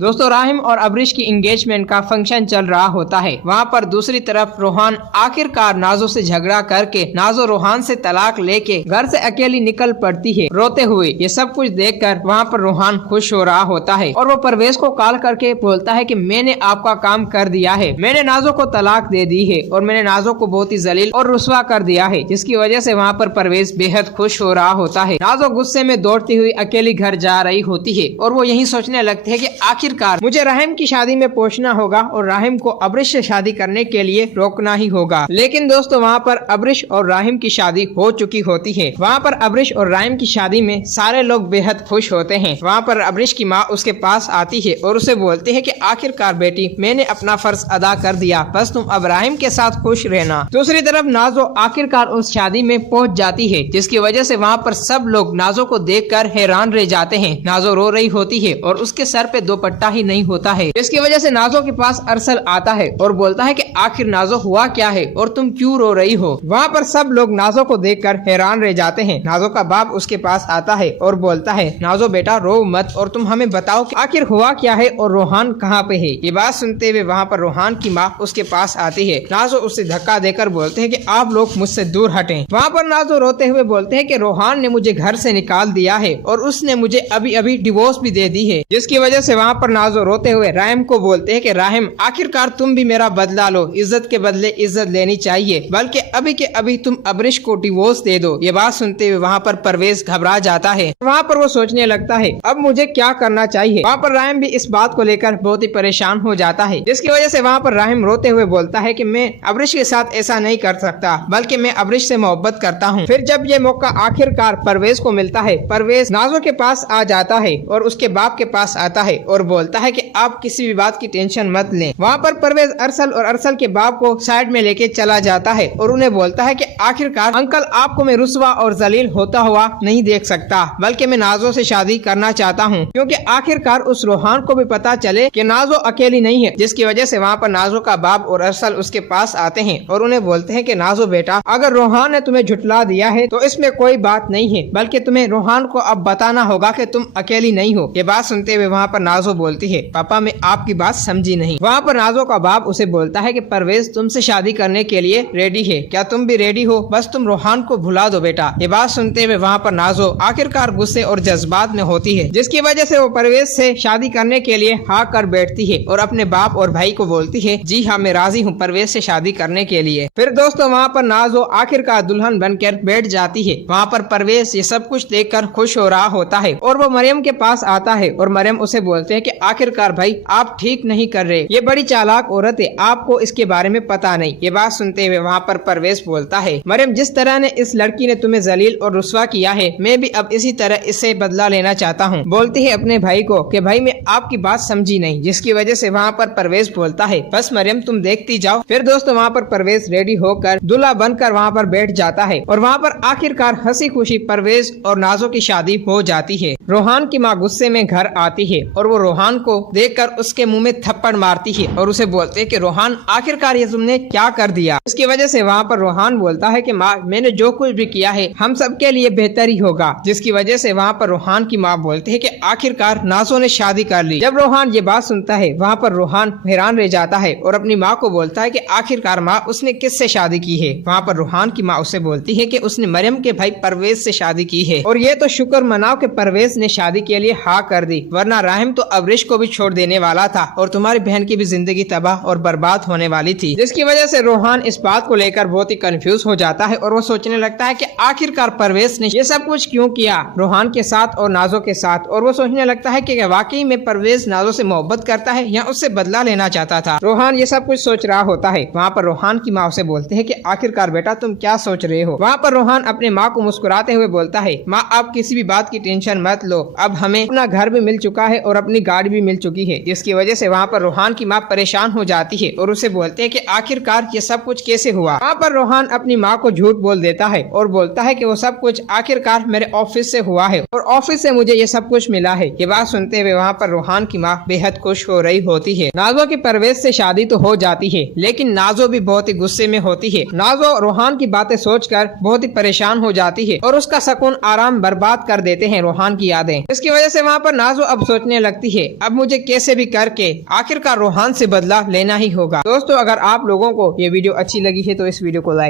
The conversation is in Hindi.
दोस्तों राहिम और अब्रिश की एंगेजमेंट का फंक्शन चल रहा होता है। वहाँ पर दूसरी तरफ रोहान आखिरकार नाजो से झगड़ा करके नाजो रोहान से तलाक लेके घर से अकेली निकल पड़ती है रोते हुए। ये सब कुछ देखकर वहाँ पर रोहान खुश हो रहा होता है और वो परवेज को कॉल करके बोलता है कि मैंने आपका काम कर दिया है, मैंने नाजो को तलाक दे दी है और मैंने नाजो को बहुत ही जलील और रुस्वा कर दिया है, जिसकी वजह से वहाँ पर परवेज बेहद खुश हो रहा होता है। नाजो गुस्से में दौड़ती हुई अकेली घर जा रही होती है और वो यही सोचने लगती है कि आखिरकार मुझे राहिम की शादी में पहुंचना होगा और राहिम को अब्रिश से शादी करने के लिए रोकना ही होगा। लेकिन दोस्तों वहाँ पर अब्रिश और राहिम की शादी हो चुकी होती है। वहाँ पर अब्रिश और राहिम की शादी में सारे लोग बेहद खुश होते हैं। वहाँ पर अब्रिश की माँ उसके पास आती है और उसे बोलती है कि आखिरकार बेटी मैंने अपना फर्ज अदा कर दिया, बस तुम अब राहिम के साथ खुश रहना। दूसरी तरफ नाजो आखिरकार उस शादी में पहुँच जाती है, जिसकी वजह से वहाँ पर सब लोग नाजो को देखकर हैरान रह जाते हैं। नाजो रो रही होती है और उसके सर पे दुपट्टा ही नहीं होता है, इसकी वजह से नाजो के पास अरसल आता है और बोलता है कि आखिर नाजो हुआ क्या है और तुम क्यों रो रही हो। वहाँ पर सब लोग नाजो को देखकर हैरान रह जाते हैं। नाजो का बाप उसके पास आता है और बोलता है नाजो बेटा रो मत और तुम हमें बताओ कि आखिर हुआ क्या है और रोहान कहाँ पे है। ये बात सुनते हुए वहाँ पर रोहान की माँ उसके पास आती है। नाजो उसे धक्का देकर बोलते है कि आप लोग मुझसे दूर हटें। वहाँ पर नाजो रोते हुए बोलते है कि रोहान ने मुझे घर से निकाल दिया है और उसने मुझे अभी अभी डिवोर्स भी दे दी है, जिसकी वजह से वहाँ पर नाजो रोते हुए राहिम को बोलते हैं कि राहिम आखिरकार तुम भी मेरा बदला लो, इज्जत के बदले इज्जत लेनी चाहिए, बल्कि अभी के अभी तुम अब्रिश को डिवोर्स दे दो। ये बात सुनते हुए वहाँ पर परवेज घबरा जाता है। वहाँ पर वो सोचने लगता है अब मुझे क्या करना चाहिए। वहाँ पर राहिम भी इस बात को लेकर बहुत ही परेशान हो जाता है, जिसकी वजह से वहाँ पर राहिम रोते हुए बोलता है कि मैं अब्रिश के साथ ऐसा नहीं कर सकता, बल्कि मैं अब्रिश से मोहब्बत करता हूँ। फिर जब ये मौका आखिरकार परवेज को मिलता है, परवेज नाजो के पास आ जाता है और उसके बाप के पास आता है और बोलता है कि आप किसी भी बात की टेंशन मत लें। वहाँ पर परवेज अरसल और अरसल के बाप को साइड में लेके चला जाता है और उन्हें बोलता है कि आखिरकार अंकल आपको मैं रुस्वा और जलील होता हुआ नहीं देख सकता, बल्कि मैं नाजो से शादी करना चाहता हूँ, क्योंकि आखिरकार उस रोहान को भी पता चले कि नाजो अकेली नहीं है। जिसकी वजह से वहाँ पर नाजो का बाप और अरसल उसके पास आते हैं और उन्हें बोलते हैं कि नाजो बेटा अगर रोहान ने तुम्हें झुठला दिया है तो इसमें कोई बात नहीं है, बल्कि तुम्हें रोहान को अब बताना होगा कि तुम अकेली नहीं हो। ये बात सुनते हुए वहाँ पर नाजो बोलती है पापा मैं आपकी बात समझी नहीं। वहाँ पर नाजो का बाप उसे बोलता है कि परवेज तुमसे शादी करने के लिए रेडी है, क्या तुम भी रेडी हो, बस तुम रोहान को भुला दो बेटा। ये बात सुनते हुए वहाँ पर नाजो आखिरकार गुस्से और जज्बात में होती है, जिसकी वजह से वो परवेज से शादी करने के लिए हाँ कर बैठती है और अपने बाप और भाई को बोलती है जी हाँ मैं राजी हूँ परवेज से शादी करने के लिए। फिर दोस्तों वहाँ पर नाजो आखिरकार दुल्हन बनकर बैठ जाती है। वहाँ पर परवेज ये सब कुछ देखकर खुश हो रहा होता है और वो मरियम के पास आता है और मरियम उसे बोलते है कि आखिरकार भाई आप ठीक नहीं कर रहे, ये बड़ी चालाक औरत है, आपको इसके बारे में पता नहीं। ये बात सुनते हुए वहाँ पर परवेज बोलता है मरियम जिस तरह ने इस लड़की ने तुम्हें जलील और रुस्वा किया है, मैं भी अब इसी तरह इससे बदला लेना चाहता हूँ। बोलती है अपने भाई को कि भाई मैं आपकी बात समझी नहीं, जिसकी वजह से वहाँ पर परवेज बोलता है बस मरियम तुम देखती जाओ। फिर दोस्तों वहाँ पर परवेज रेडी होकर दूल्हा बनकर वहाँ पर बैठ जाता है और वहाँ पर आखिरकार हंसी खुशी परवेज और नाजो की शादी हो जाती है। रोहान की माँ गुस्से में घर आती है और वो रोहान को देखकर उसके मुंह में थप्पड़ मारती है और उसे बोलते है कि रोहान आखिरकार ये तुमने क्या कर दिया। इसकी वजह से वहाँ पर रोहान बोलता है कि माँ मैंने जो कुछ भी किया है हम सबके लिए बेहतर ही होगा। जिसकी वजह से वहाँ पर रोहान की माँ बोलती है कि आखिरकार नाजो ने शादी कर ली। जब रोहान ये बात सुनता है वहाँ पर रोहान हैरान रह जाता है और अपनी माँ को बोलता है कि आखिरकार माँ उसने किससे शादी की है। वहाँ पर रोहान की माँ उसे बोलती है कि उसने मरियम के भाई परवेज से शादी की है और ये तो शुक्र मनाओ कि परवेज ने शादी के लिए हाँ कर दी, वरना राहिम तो अब्रिश को भी छोड़ देने वाला था और तुम्हारी बहन की भी जिंदगी तबाह और बर्बाद होने वाली थी। जिसकी वजह से रोहान इस बात को लेकर बहुत ही कंफ्यूज हो जाता है और वो सोचने लगता है कि आखिरकार परवेज ने ये सब कुछ क्यों किया रोहान के साथ और नाजो के साथ, और वो सोचने लगता है कि वाकई में परवेज नाजो से मोहब्बत करता है या उससे बदला लेना चाहता था। रोहान ये सब कुछ सोच रहा होता है। वहाँ पर रोहान की माँ उसे बोलते है कि आखिरकार बेटा तुम क्या सोच रहे हो। वहाँ पर रोहान अपने माँ को मुस्कुराते हुए बोलता है माँ आप किसी भी बात की टेंशन मत लो, अब हमें अपना घर भी मिल चुका है और अपनी गाड़ी भी मिल चुकी है। जिसकी वजह से वहाँ पर रोहान की माँ परेशान हो जाती है और उसे बोलते हैं कि आखिरकार ये सब कुछ कैसे हुआ। वहाँ पर रोहान अपनी माँ को झूठ बोल देता है और बोलता है कि वो सब कुछ आखिरकार मेरे ऑफिस से हुआ है और ऑफिस से मुझे ये सब कुछ मिला है। ये बात सुनते हुए वहाँ पर रोहान की माँ बेहद खुश हो रही होती है। नाजो की परवेज से शादी तो हो जाती है, लेकिन नाजो भी बहुत ही गुस्से में होती है। नाजो रोहान की बातें सोचकर बहुत ही परेशान हो जाती है और उसका सुकून आराम बर्बाद कर देते हैं रोहान की यादें। इसकी वजह से वहाँ पर नाजो अब सोचने लगती है अब मुझे कैसे भी करके आखिरकार रोहान से बदला लेना ही होगा। दोस्तों, अगर आप लोगों को ये वीडियो अच्छी लगी है तो इस वीडियो को लाइक